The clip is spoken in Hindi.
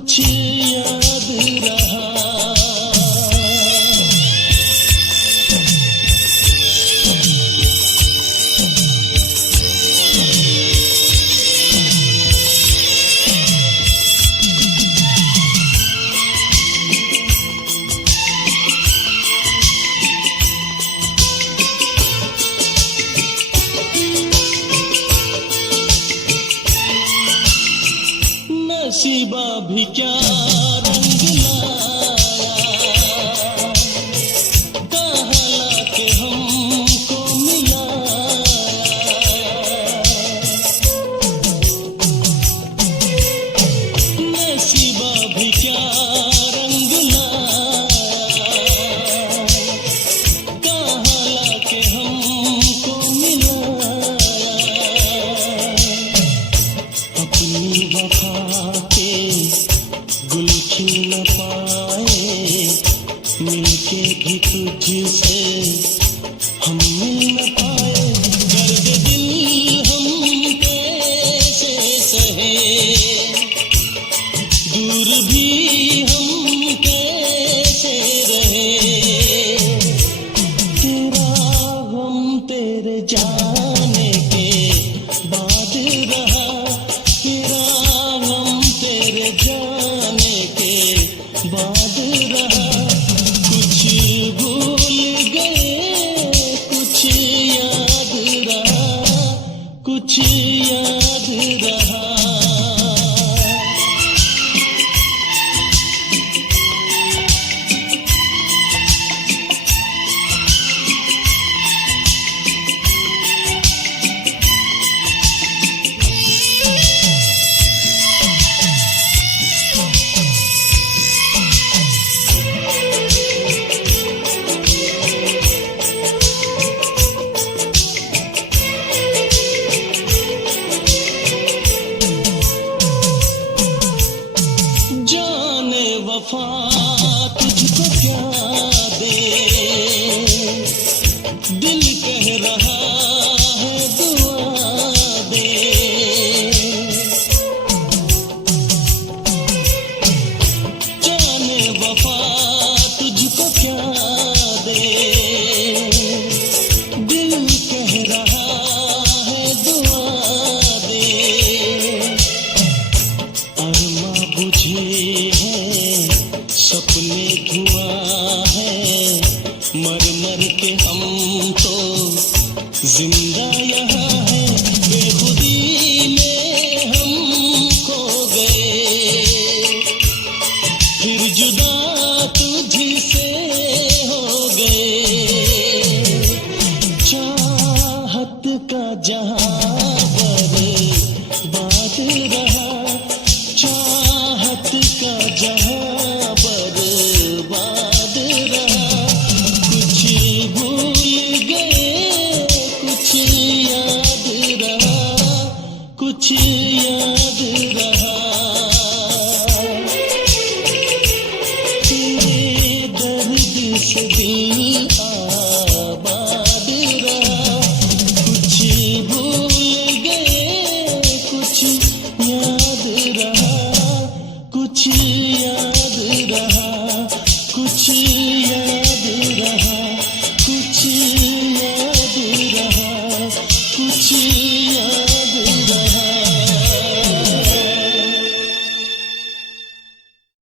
कुछ याद रहा। नसीबा भी क्या रंग लाया, कहाँ लाके हमको मिलाया। नसीबा भी क्या रंग लाया, कहाँ लाके हमको मिलाया। अपनी वफा गुल खिल न पाए, मिलके भी तुझसे हम मिल न पाए। दर्द दिल हम कैसे सहे, दूर भी हम कैसे रहे। तेरा गम तेरे जाने के बाद रहा, तेरा गम तेरे जाने के बाद रहा। कुछ भूल गए कुछ याद रहा, कुछ याद रहा। वफा तुझको क्या दे, दिल कह रहा है दुआ दे। जाने वफा तुझको क्या दे, दिल कह रहा है दुआ दे। अरमा बुझे सपने धुआं है, मर मर के हम तो जिंदा यहाँ है। बेखुदी में हम खो गए, फिर जुदा तुझी से हो गए। चाहत का जहां बर्बाद रहा, चाहत का जहां बर्बाद रहा। कुछ भूल गए कुछ याद रहा, कुछ